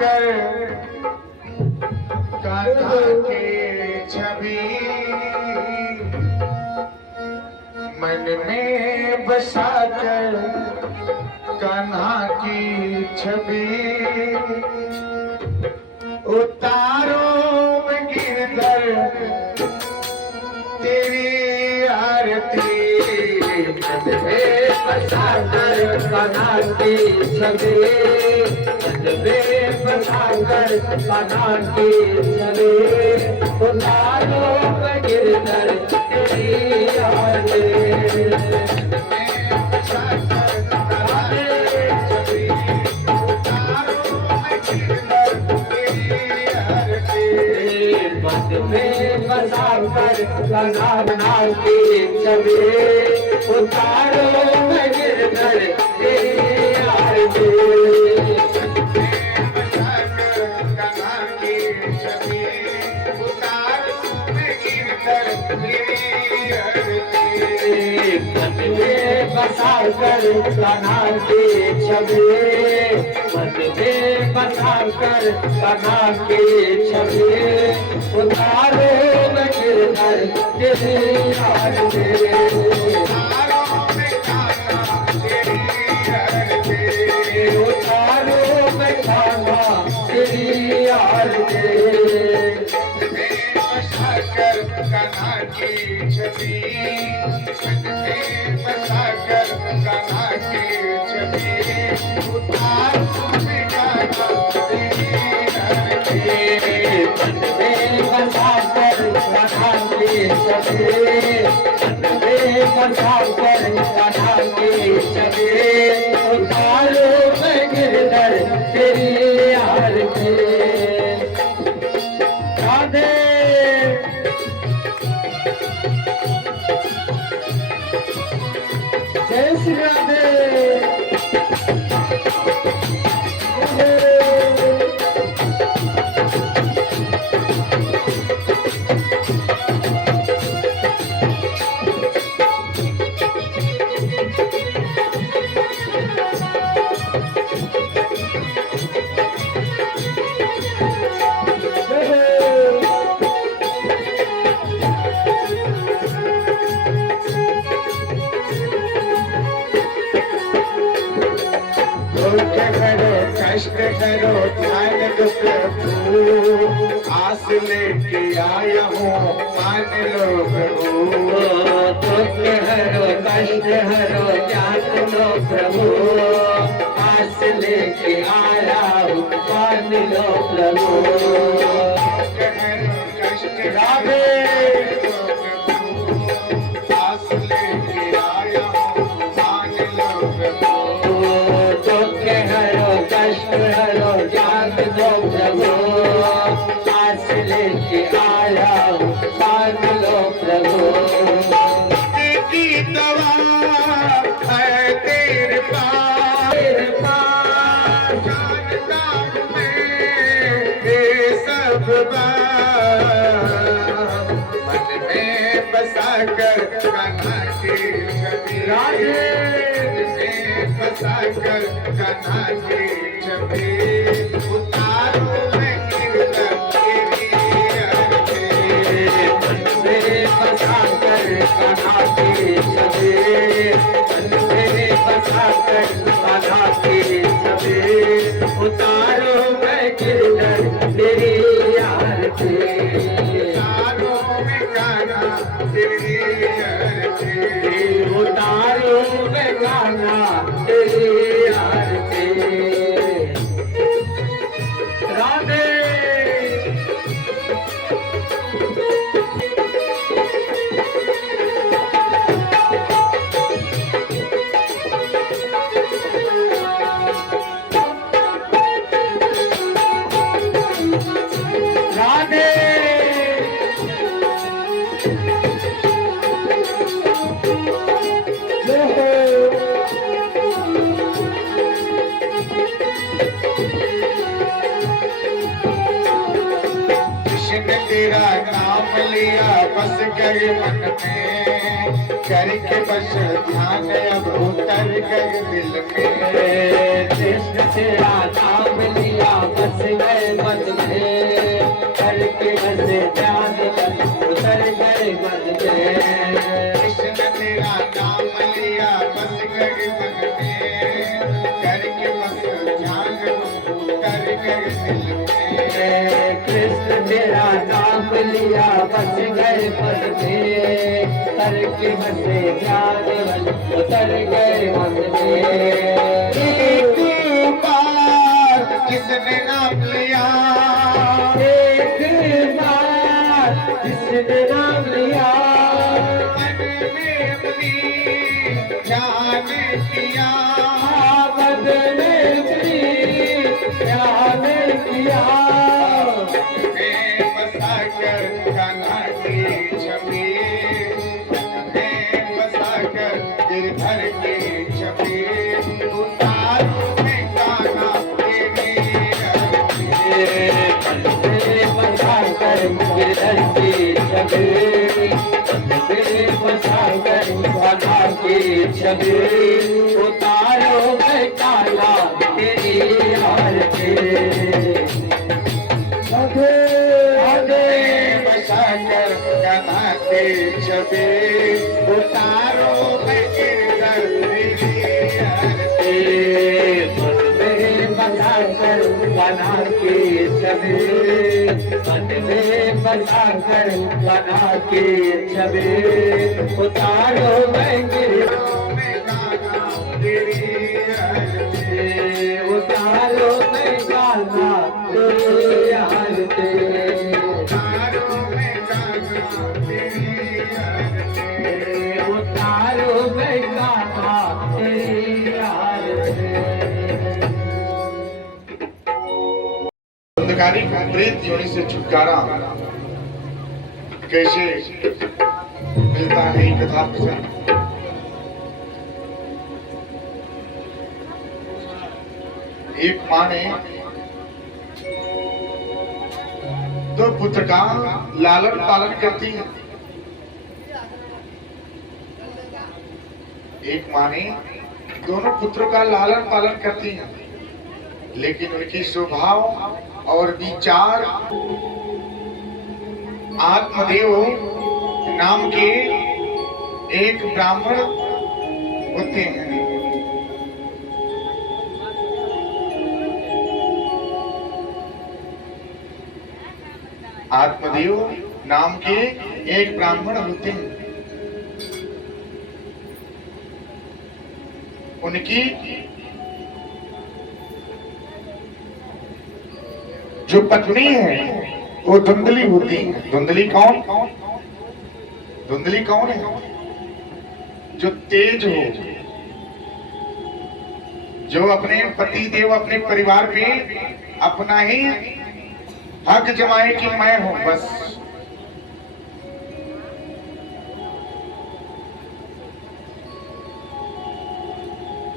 कर कान्हा के छवि मन में बसा कर कान्हा की छवि उतारो में गिरधर तेरी आरती मन में बसा कर कान्हा की छवि मन में बसा कर कान्हा की छवि उतारो में गिरधर तेरी आरती में बसा कर कान्हा की छवि उतारो में गिरधर तेरी आरती कान्हा की छवि उतारो में गिरधर तेरी आरती मन में बसा कर कान्हा की छवि मन में बसा कर कान्हा की छवि उतारो में गिरधर तेरी आरती उतारो में कान्हा तेरी आरती उतारो में कान्हा तेरी आरती बसा कर कान्हा की छवि मन में बसा कर कान्हा की छवि उतारो में कान्हा तेरी आरती मन में बसा कर कान्हा की छवि मन में बसा कर कान्हा की छवि उतारो में गिरधर तेरी आरती राधे जय श्री राधे कष्ट करो ध्यान दुख प्रभु आस लेके आया हूँ मान लो प्रभु दुख हरो कष्ट हरो ज्ञान लो प्रभु आस लेके आया हूँ मान लो प्रभु कष्ट राधे आस लेके आया हूँ मान लो प्रभु दुख हरो कष्ट हरो ज्ञान दो प्रभु आस लेके आया हूँ मान लो प्रभु की दवा है तेरे पास जानता हूँ मैं ये सब बात मन में बसा कर कान्हा की छवि मन में बसा कर कान्हा की छवि उतारो में गिरधर तेरी आरती मन में बसा कर कान्हा की छवि मन में बसा कर कान्हा की छवि उतारो मैं गिरधर तेरी आरती उतारो में कान्हा तेरी आरती उतारो मैं कान्हा तेरी आरती राधे राधे कृष्ण तेरा नाम लिया बस गए मन में करके बस ध्यान अब उतर गए दिल में कृष्ण तेरा नाम लिया बस गए मन में, करके बसे ध्यान बस उतर गए मन में। कृष्ण तेरा नाम लिया बस गए मन में, करके बस ध्यान उतर गए दिल में। कृष्ण तेरा नाम लिया बस गए मन में, करके बसे ध्यान बस उतर गए मन में। एक बार किसने नाम लिया, एक बार किसने नाम लिया, मन में अपनी ध्यान किया, बदले ध्यान किया। मैं बसा कर कान्हा की छवि, मैं बसा कर गिरधर की छवि, उतारू में कान्हा तेरी बसा कर गिरधर की छवि, बसा कर कान्हा की छवि, उतारो मैं कान्हा तेरी आरती। बसा कर कान्हा की छवि, उतारो मैं गिरधर तेरी आरती। बसा कर कान्हा की छवि, मन में बसा कर कान्हा की छवि, उतारो मैं गिरधर में कान्हा तेरी आरती। उतारो मैं कान्हा तेरी आरती। उतारो में कान्हा तेरी आरती। उतारो मैं कान्हा तेरी आरती। अंधकारी प्रेत योनि से छुटकारा कैसे मिलता है ये कथा प्रसंग। एक माँ ने दो पुत्र का लालन पालन करती है। एक माँ ने दोनों पुत्रों का लालन पालन करती है, लेकिन उनकी स्वभाव और विचार आत्मदेव नाम के एक ब्राह्मण होते हैं। आत्मदेव नाम के एक ब्राह्मण होते हैं। उनकी जो पत्नी है वो धुंधली होती है। धुंधली कौन? धुंधली कौन है? जो तेज हो, जो अपने पति देव अपने परिवार पे अपना ही हक जमाए कि मैं हूं बस।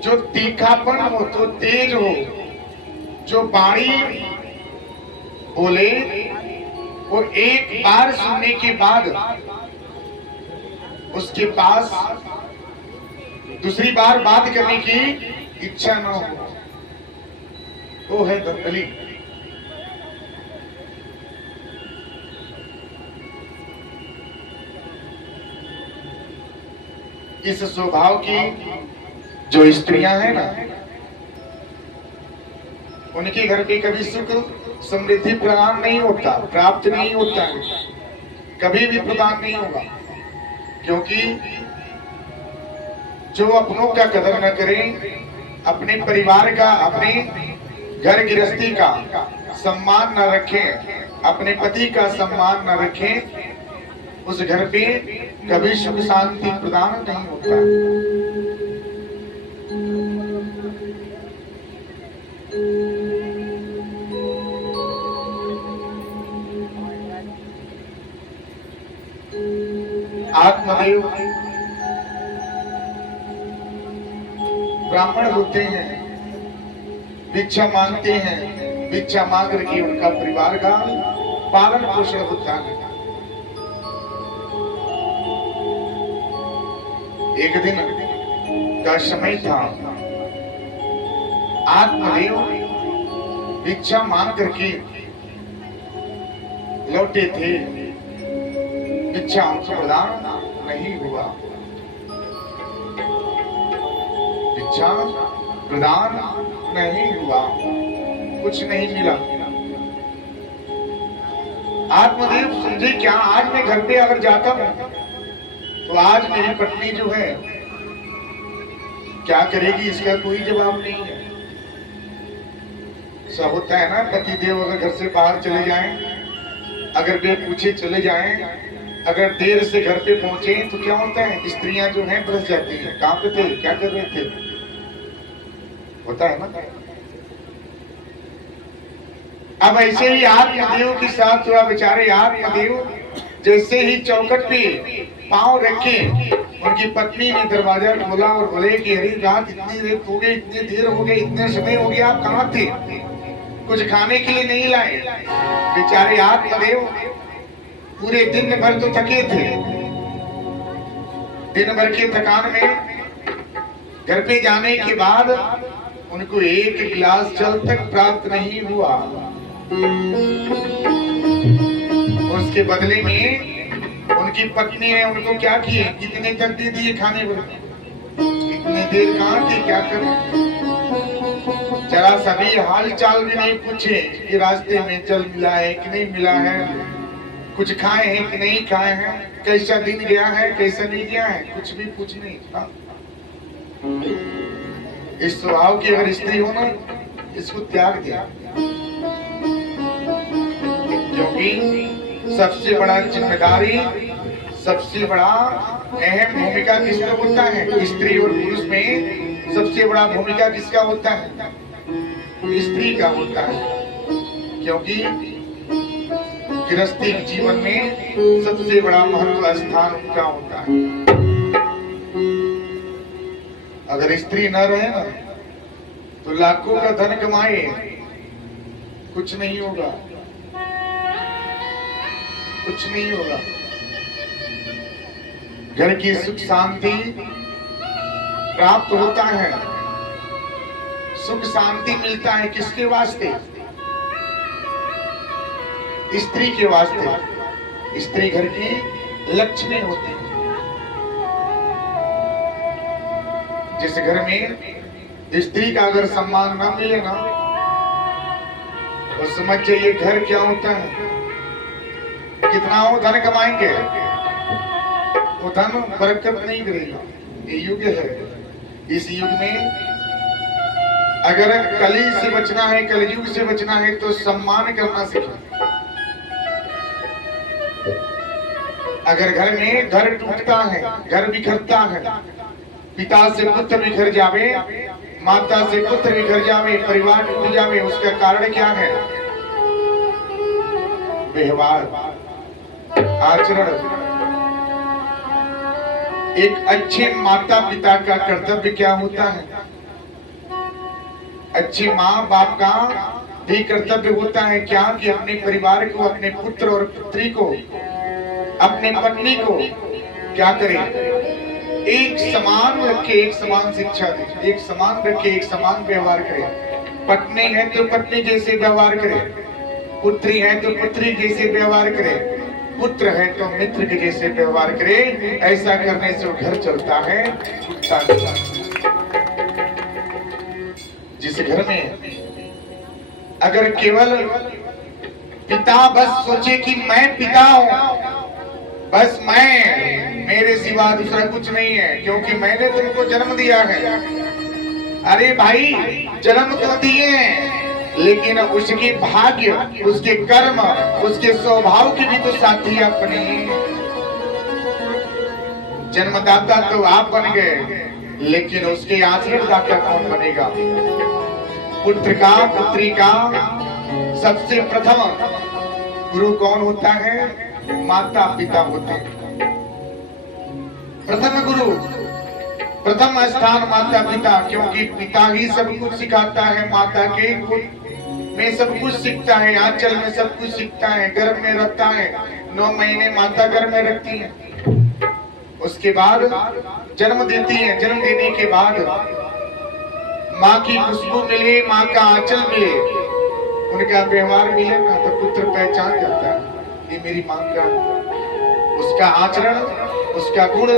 जो तीखापन हो, तो तेज हो, जो बाणी बोले वो एक बार सुनने के बाद उसके पास दूसरी बार बात करने की इच्छा न हो, वो है धुंधली। इस स्वभाव की जो स्त्रियां हैं ना, उनके घर पे कभी सुख समृद्धि प्रदान नहीं होता, प्राप्त नहीं होता है, कभी भी प्रदान नहीं होगा। क्योंकि जो अपनों का कदर न करे, अपने परिवार का, अपने घर गृहस्थी का सम्मान न रखे, अपने पति का सम्मान न रखे, उस घर पे कभी सुख शांति प्रदान नहीं होता। आत्मदेव ब्राह्मण होते हैं, भिक्षा मांगते हैं, भिक्षा मांग करके उनका परिवार का पालन पोषण होता है। एक दिन का समय था, आत्मदेव भिक्षा मांग करके लौटे थे, भिक्षा उनको प्रदान नहीं हुआ, भिक्षा प्रदान नहीं हुआ, कुछ नहीं मिला। आत्मदेव समझे क्या, आज मैं घर पे अगर जाता हूं तो आज मेरी पत्नी जो है क्या करेगी, इसका कोई जवाब नहीं है। ऐसा होता है ना, पति देव अगर घर से बाहर चले जाएं, अगर वे पूछे चले जाएं, अगर देर से घर पे पहुंचे तो क्या होता है, स्त्रियां जो हैं बरस जाती हैं, कहां पे थे, क्या कर रहे थे, होता है ना। अब ऐसे ही आत्मदेव के साथ हुआ, बेचारे आत्मदेव जैसे ही चौखट पे पांव रखे, उनकी पत्नी ने दरवाजा खोला और बोले कि अरे रात इतनी देर हो गई, इतनी देर हो गई, इतने समय हो गया, आप कहाँ थे, कुछ खाने के लिए नहीं लाए। बेचारे आत्मदेव पूरे दिन भर तो थके थे, दिन भर के थकान में घर पे जाने के बाद उनको एक गिलास जल तक प्राप्त नहीं हुआ। उसके बदले में उनकी पत्नी ने उनको क्या किए, कितने तक दे दिए खाने पर, इतनी देर कहाँ थे, क्या करें, जरा सभी हाल चाल भी नहीं पूछे कि रास्ते में जल मिला है कि नहीं मिला है, कुछ खाए हैं कि नहीं खाए हैं, कैसा दिन गया है कैसा नहीं गया है, कुछ भी पूछ नहीं। इस स्वभाव की अगर स्त्री हो ना, इसको त्याग दिया, क्योंकि सबसे बड़ा जिम्मेदारी, सबसे बड़ा अहम भूमिका किसका होता है, स्त्री और पुरुष में सबसे बड़ा भूमिका किसका होता है, स्त्री का होता है। क्योंकि गृहस्थी जीवन में सबसे बड़ा महत्व स्थान उनका होता है। अगर स्त्री न रहे ना तो लाखों का धन कमाए, कुछ नहीं होगा, कुछ नहीं होगा। घर की सुख शांति प्राप्त होता है, सुख शांति मिलता है किसके वास्ते, स्त्री के वास्ते। स्त्री घर की लक्ष्मी होती है। जिस घर में स्त्री का अगर सम्मान ना मिले ना, तो समझ जाइए घर क्या होता है। कितना वो धन कमाएंगे, वो धन बरकत नहीं करेगा। ये युग है, इस युग में अगर कली से बचना है, कलयुग से बचना है तो सम्मान करना सीखो। अगर घर में घर टूटता है, घर बिखरता है, पिता से पुत्र बिखर जावे, माता से पुत्र बिखर जावे, परिवार टूट जावे, उसका कारण क्या है, व्यवहार, आचरण। एक अच्छे माता पिता का कर्तव्य क्या होता है, अच्छे माँ बाप का भी कर्तव्य होता है क्या, कि अपने परिवार को, अपने पुत्र और पुत्री को, अपने पत्नी को क्या करें, एक समान रखे, एक समान शिक्षा दे, एक समान रखे, एक समान व्यवहार करे। पत्नी है तो पत्नी जैसे व्यवहार करे, पुत्री है तो पुत्री जैसे व्यवहार करे, पुत्र है तो मित्र के जैसे व्यवहार करे। ऐसा करने से घर चलता है, जिस घर में अगर केवल पिता बस सोचे कि मैं पिता हूं, बस मैं, मेरे सिवा दूसरा कुछ नहीं है, क्योंकि मैंने तुमको जन्म दिया है। अरे भाई, जन्म तो दिए हैं, लेकिन उसके भाग्य, उसके कर्म, उसके स्वभाव के भी तो साथी अपने। जन्मदाता तो आप बन गए, लेकिन उसके आशीर्वाद कौन बनेगा। पुत्र का, पुत्री का सबसे प्रथम गुरु कौन होता है, माता पिता होते हैं। प्रथम गुरु, प्रथम स्थान माता पिता, क्योंकि पिता ही सब कुछ सिखाता है, माता के में सब कुछ सीखता है, आंचल में सब कुछ सीखता है, गर्भ में रहता है, 9 महीने माता गर्भ में रखती है, उसके बाद जन्म देती है। जन्म देने के बाद माँ की खुशबू मिले, माँ का आंचल मिले, उनका व्यवहार मिले ना तो पुत्र पहचान जाता है ये मेरी मां का, उसका आचरण, उसका गुण,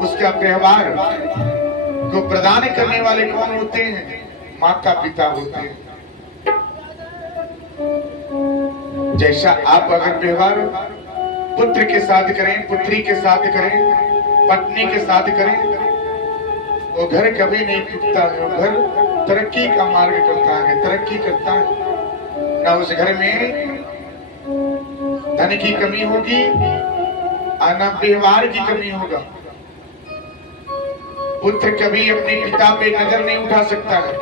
उसका व्यवहार को प्रदान करने वाले कौन होते हैं? माता पिता होते हैं। जैसा आप अगर व्यवहार पुत्र के साथ करें, पुत्री के साथ करें, पत्नी के साथ करें, वो घर कभी नहीं टूटता है। वो घर तरक्की का मार्ग करता है, तरक्की करता है। ना उस घर में धन की कमी होगी और ना व्यवहार की कमी होगा। पुत्र कभी अपने पिता पे नजर नहीं उठा सकता है।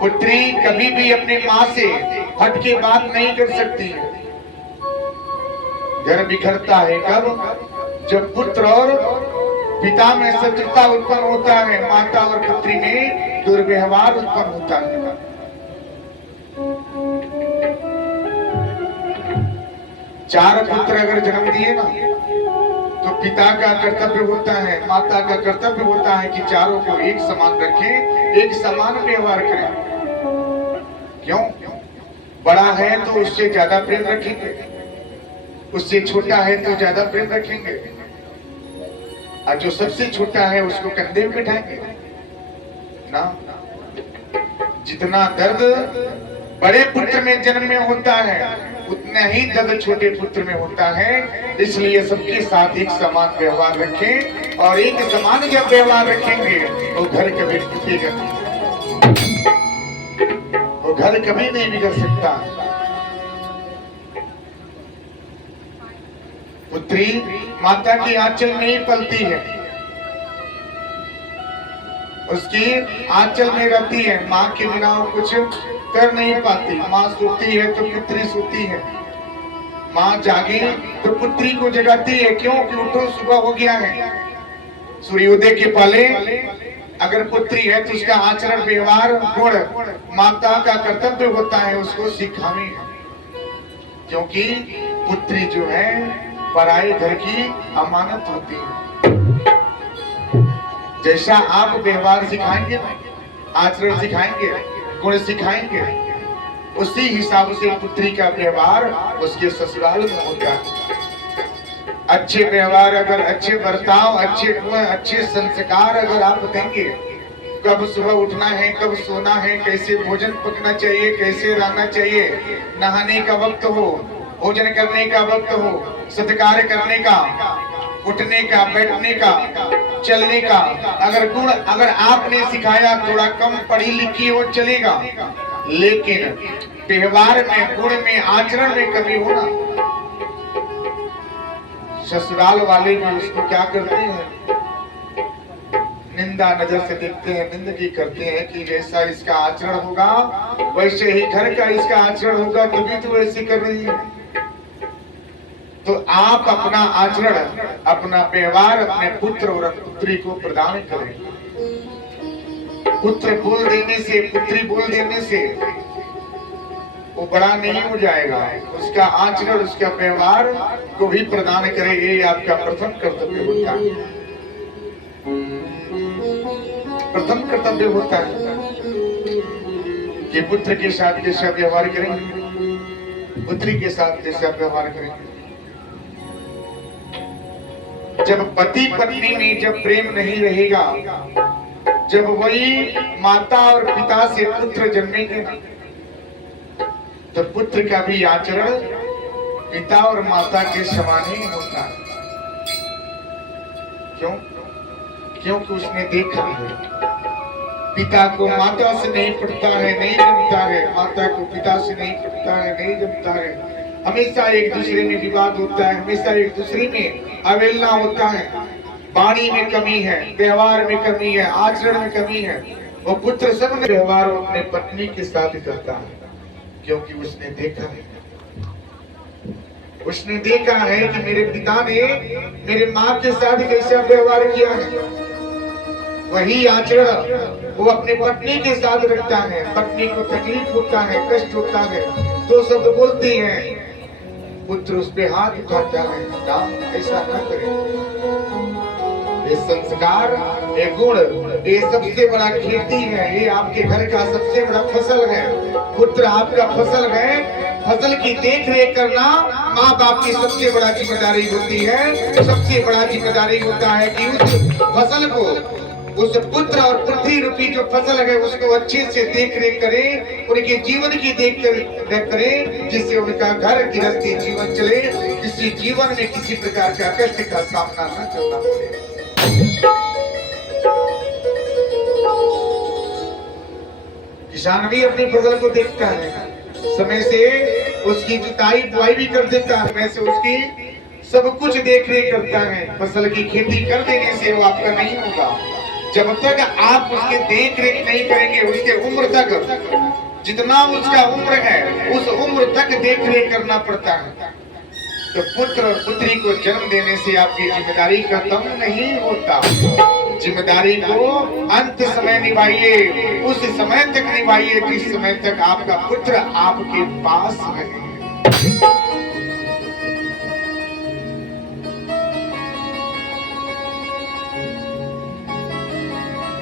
पुत्री कभी भी अपनी मां से हट के बात नहीं कर सकती है। घर बिखरता है कब? जब पुत्र और पिता में शत्रुता उत्पन्न होता है, माता और पुत्री में दुर्व्यवहार उत्पन्न होता है। चार पुत्र अगर जन्म दिए ना तो पिता का कर्तव्य होता है, माता का कर्तव्य होता है कि चारों को एक समान रखें, एक समान व्यवहार करें। क्यों? बड़ा है तो उससे ज्यादा प्रेम रखेंगे, उससे छोटा है तो ज्यादा प्रेम रखेंगे, और जो सबसे छोटा है उसको कंधे पे बिठाएंगे ना। जितना दर्द बड़े पुत्र में जन्म में होता है उतना ही दर्द छोटे पुत्र में होता है। इसलिए सबके साथ एक समान व्यवहार रखें, और एक समान जब व्यवहार रखेंगे तो घर कभी टूटेगा नहीं, वो घर कभी नहीं बिगड़ सकता। पुत्री माता की आंचल में ही पलती है, उसकी आंचल में रहती है। माँ के बिना वो कुछ कर नहीं पाती। माँ सोती है तो पुत्री सोती है, माँ जागी तो पुत्री को जगाती है। क्यों? कि उठो सुबह हो गया है। सूर्योदय के पहले अगर पुत्री है तो उसका आचरण, व्यवहार, गुण माता का कर्तव्य होता है उसको सिखावे, क्योंकि पुत्री जो है पराये घर की अमानत होती है। जैसा आप व्यवहार सिखाएंगे, आचरण सिखाएंगे, गुण सिखाएंगे, उसी हिसाब से पुत्री का व्यवहार उसके ससुराल में होता है। अच्छे व्यवहार, अगर अच्छे बर्ताव, अच्छे गुण, अच्छे संस्कार अगर आप देंगे, कब सुबह उठना है, कब सोना है, कैसे भोजन पकना चाहिए, कैसे रहना चाहिए, नहाने का वक्त हो, भोजन करने का वक्त हो, सत्कार करने का, उठने का, बैठने का, चलने का अगर गुण अगर आपने सिखाया, थोड़ा कम पढ़ी लिखी हो चलेगा, लेकिन व्यवहार में, गुण में, आचरण में कमी हो ना, ससुराल वाले भी उसको क्या करते हैं? निंदा नजर से देखते हैं, निंदगी करते हैं कि जैसा इसका आचरण होगा वैसे ही घर का इसका आचरण होगा, तभी तो ऐसे कर रही है। तो आप अपना आचरण, अपना व्यवहार अपने पुत्र और पुत्री को प्रदान करें। पुत्र बोल देने से, पुत्री बोल देने से वो बड़ा नहीं हो जाएगा। उसका आचरण, उसका व्यवहार को भी प्रदान करें, ये आपका प्रथम कर्तव्य होता है। प्रथम कर्तव्य होता है कि पुत्र के साथ कैसा व्यवहार करेंगे, पुत्री के साथ कैसा व्यवहार करेंगे। जब पति पत्नी में जब प्रेम नहीं रहेगा, जब वही माता और पिता से पुत्र जन्मेंगे ना, तो पुत्र का भी आचरण पिता और माता के समान ही होता है। क्यों? क्योंकि उसने देखा है, पिता को माता से नहीं पटता है, नहीं जमता है, माता को पिता से नहीं पटता है, नहीं जमता है। हमेशा एक दूसरे में विवाद होता है, हमेशा एक दूसरे में अवहेलना होता है, वाणी में कमी है, व्यवहार में कमी है, आचरण में कमी है। वो पुत्र सब व्यवहार अपने पत्नी के साथ करता है, क्योंकि उसने देखा है, उसने देखा है कि मेरे पिता ने मेरे माँ के साथ कैसा व्यवहार किया है। वही आचरण वो अपने पत्नी के साथ रखता है। पत्नी को तकलीफ होता है, कष्ट होता है, तो शब्द बोलती है, पुत्र उस पे हाथ उठाता है, ना ऐसा न करे। ये संस्कार, ये गुण, ये सबसे बड़ा खेती है, ये आपके घर का सबसे बड़ा फसल है। पुत्र आपका फसल है, फसल की देख रेख करना माँ बाप की सबसे बड़ा जिम्मेदारी होती है। सबसे बड़ा जिम्मेदारी होता है कि उस फसल को, उस पुत्र और पृथ्वी रूपी जो फसल है उसको अच्छे से देख रेख करें, उनके जीवन की देख रेख करें, जिससे उनका घर गृहस्थी जीवन चले, जिससे जीवन में किसी प्रकार का कष्ट का सामना न करना पड़े। किसान भी अपनी फसल को देखता है, समय से उसकी जुताई बुआई भी कर देता है, समय से उसकी सब कुछ देख रेख करता है। फसल की खेती कर देने से वो आपका नहीं होगा जब तक आप उसके देख रेख नहीं करेंगे। उसके उम्र तक, जितना उसका उम्र है उस उम्र तक देख रेख करना पड़ता है। तो पुत्र और पुत्री को जन्म देने से आपकी जिम्मेदारी खत्म नहीं होता। जिम्मेदारी को अंत समय निभाइए, उस समय तक निभाइए जिस समय तक आपका पुत्र आपके पास रहे।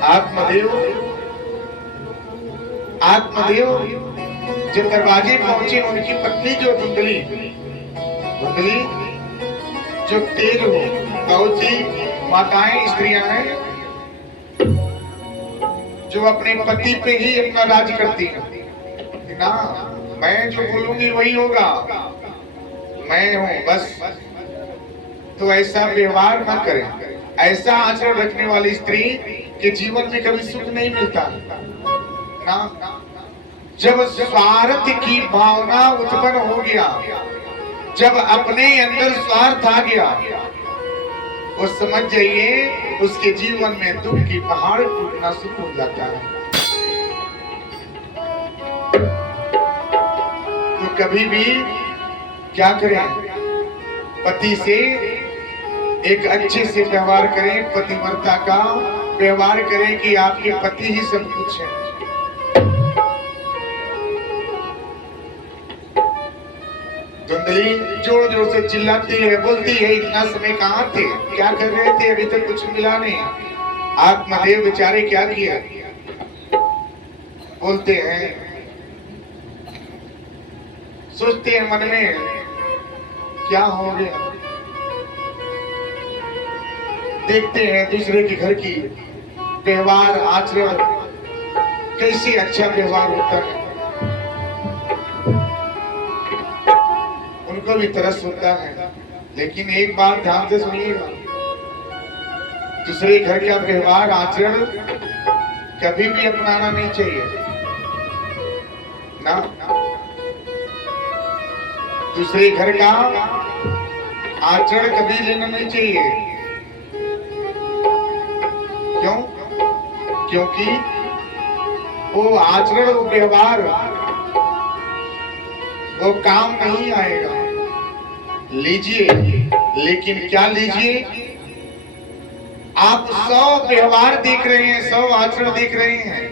आत्मदेव जब दरवाजे पहुंचे, उनकी पत्नी जो धुंधली जो तेज हो, बहुत सी माताएं स्त्रियां हैं जो अपने पति पे ही अपना राज करती हैं ना, मैं जो बोलूंगी वही होगा, मैं हूं बस। तो ऐसा व्यवहार न करें। ऐसा आचरण रखने वाली स्त्री के जीवन में कभी सुख नहीं मिलता ना। जब स्वार्थ की भावना उत्पन्न हो गया, जब अपने अंदर स्वार्थ आ गया, वो समझ जाइए उसके जीवन में दुख की पहाड़ टूटना शुरू हो जाता है। तो कभी भी क्या करें, पति से एक अच्छे से व्यवहार करें, पतिव्रता का व्यवहार करें कि आपके पति ही सब कुछ है। धुंधली जोर जोर से चिल्लाती है, बोलती है, इतना समय कहाँ थे, क्या कर रहे थे, अभी तक कुछ मिला नहीं। आत्मदेव बेचारे क्या किया, बोलते हैं, सोचते हैं मन में क्या हो गया। देखते हैं दूसरे के घर की व्यवहार आचरण, कैसे अच्छा व्यवहार होता है, उनको भी तरस होता है। लेकिन एक बात ध्यान से सुनिएगा, दूसरे घर का व्यवहार आचरण कभी भी अपनाना नहीं चाहिए ना। दूसरे घर का आचरण कभी लेना नहीं चाहिए। क्यों? क्योंकि वो आचरण, वो व्यवहार, वो काम नहीं आएगा। लीजिए, लेकिन क्या लीजिए, आप 100 व्यवहार देख रहे हैं, 100 आचरण देख रहे हैं,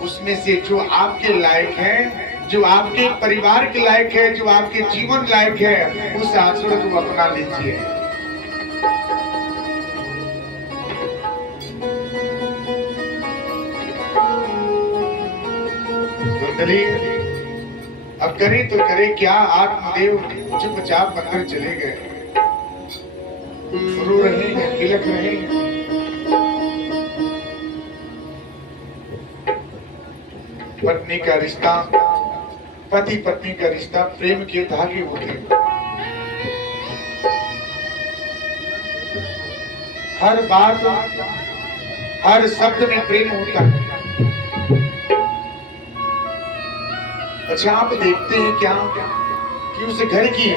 उसमें से जो आपके लायक है, जो आपके परिवार के लायक है, जो आपके जीवन लायक है, उस आचरण को अपना लीजिए। अब करे तो करे क्या, आत्मदेव चुपचाप अंदर चले गए, रो रहे हैं, बिलख रहे हैं। पत्नी का रिश्ता, पति पत्नी का रिश्ता प्रेम के धागे होते हैं। हर बात, हर शब्द में प्रेम होता है। अच्छा, आप देखते हैं क्या कि उस घर की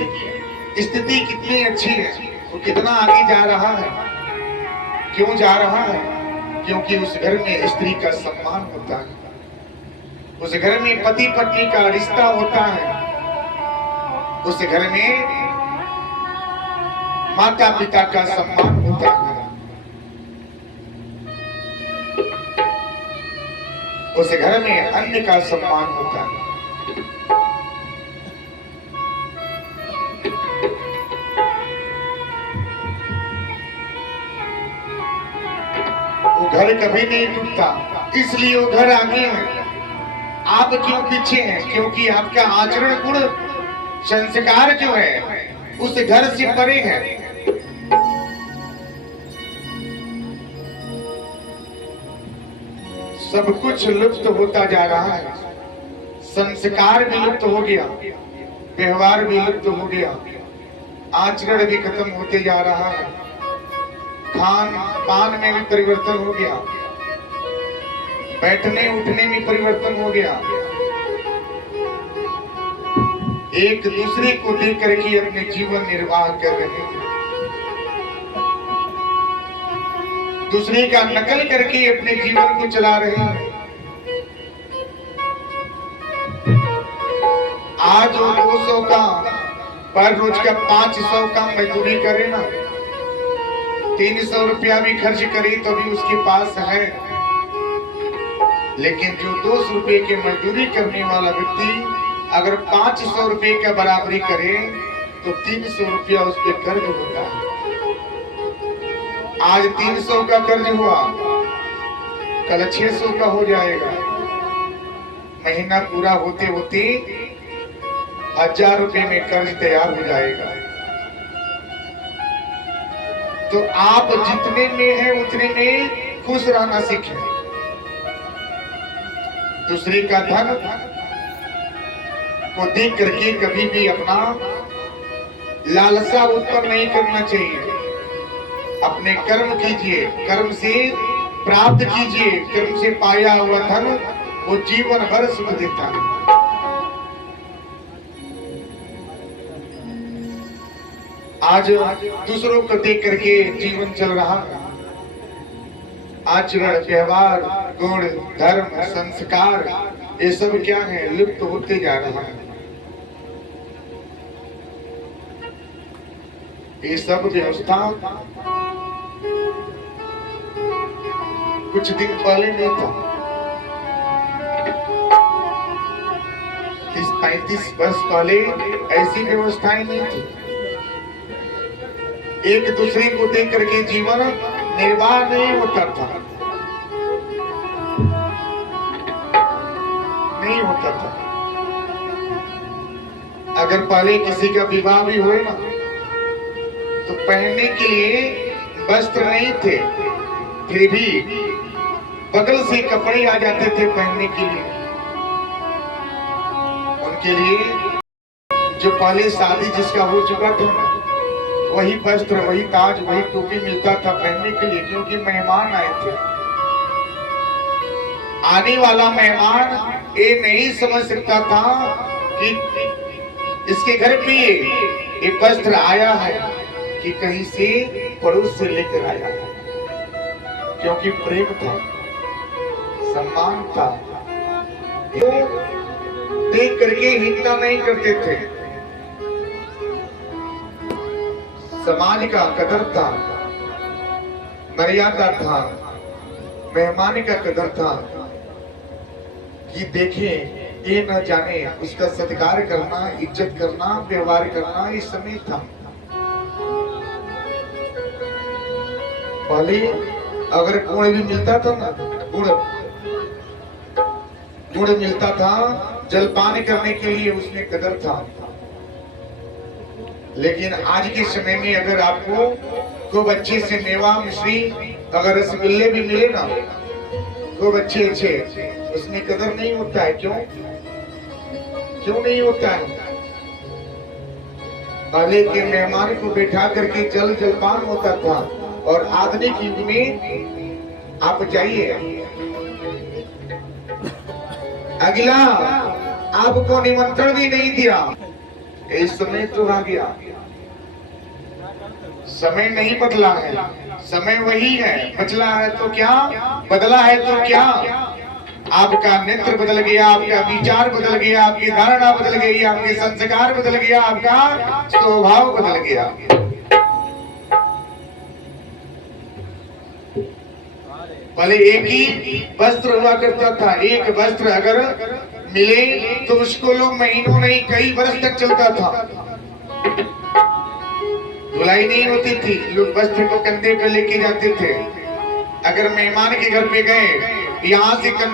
स्थिति कितनी अच्छी है, वो कितना आगे जा रहा है। क्यों जा रहा है? क्योंकि उस घर में स्त्री का सम्मान होता है, उस घर में पति पत्नी का रिश्ता होता है, उस घर में माता पिता का सम्मान होता है, उस घर में अन्न का सम्मान होता है। वो घर कभी नहीं टूटता, इसलिए वो घर आगे है। आप क्यों पीछे हैं? क्योंकि आपका आचरण, गुण, संस्कार जो है उस घर से परे है। सब कुछ लुप्त होता जा रहा है। संस्कार भी लुप्त हो गया, व्यवहार भी लुप्त हो गया, आचरण भी खत्म होते जा रहा है, खान पान में भी परिवर्तन हो गया, बैठने उठने में परिवर्तन हो गया, एक दूसरे को देख करके अपने जीवन निर्वाह कर रहे हैं, दूसरे का नकल करके अपने जीवन को चला रहे हैं। आज वो 200 का पर रोज का 500 का मजदूरी करे ना, 300 रुपया भी खर्च करे तो भी उसके पास है। लेकिन जो 200 रुपये की मजदूरी करने वाला व्यक्ति अगर 500 रुपये का बराबरी करे तो 300 रुपया उस पर कर्ज होता है। आज 300 का कर्ज हुआ, कल 600 का हो जाएगा। महीना पूरा होते होते 1000 रुपये में कर्ज तैयार हो जाएगा। तो आप जितने में है उतने में खुश रहना सीखें। दूसरे का धन को देख करके कभी भी अपना लालसा उत्पन्न नहीं करना चाहिए। अपने कर्म कीजिए, कर्म से प्राप्त कीजिए, कर्म से पाया हुआ धन वो जीवन भर सुख देता है। आज दूसरों को देख करके जीवन चल रहा है। आचरण, व्यवहार, गुण, धर्म, संस्कार ये सब क्या है? लुप्त होते जा रहा है। ये सब व्यवस्था कुछ दिन पहले नहीं था। 30-35 वर्ष पहले ऐसी व्यवस्थाएं नहीं थी। एक दूसरे को देख करके जीवन निर्वाह नहीं होता था, नहीं होता था। अगर पहले किसी का विवाह भी हुए ना तो पहनने के लिए वस्त्र नहीं थे, फिर भी बगल से कपड़े आ जाते थे पहनने के लिए। उनके लिए जो पहले शादी जिसका हो चुका था ना, वही वस्त्र, वही ताज, वही टोपी मिलता था पहनने के लिए, क्योंकि मेहमान आए थे। आने वाला मेहमान ये नहीं समझ सकता था कि इसके घर पे ये वस्त्र आया है कि कहीं से पड़ोस से लेकर आया है, क्योंकि प्रेम था, सम्मान था। वो देख करके हिंसा नहीं करते थे। समाज का कदर था, मर्यादा था, मेहमान का कदर था कि देखें ये न जाने उसका सत्कार करना, इज्जत करना, व्यवहार करना इस समय था। पहले अगर गुण भी मिलता था ना, गुड़ मिलता था जलपान करने के लिए, उसमें कदर था। लेकिन आज के समय में अगर आपको खूब अच्छे से मेवा, मिश्री, अगर रसगुल्ले भी मिले ना खूब अच्छे, उसमें कदर नहीं होता है। क्यों नहीं होता है? पहले के मेहमान को बैठा करके जलपान होता था। और आधुनिक युग में आप जाइए, अगला आपको निमंत्रण भी नहीं दिया। इस समय तो आ गया, समय नहीं बदला है, समय वही है। बदला है तो क्या, बदला है तो क्या? आपका नेत्र बदल गया, आपका विचार बदल गया, आपकी धारणा बदल गई, आपके संस्कार बदल गया, आपका स्वभाव बदल गया। पहले एक ही वस्त्र हुआ करता था। एक वस्त्र अगर मिले तो उसको लोग महीनों नहीं कई वर्ष तक चलता था। धुलाई नहीं होती थी, लोग वस्त्र को कंधे पे लेके जाते थे। अगर मेहमान के घर पे गए, यहाँ से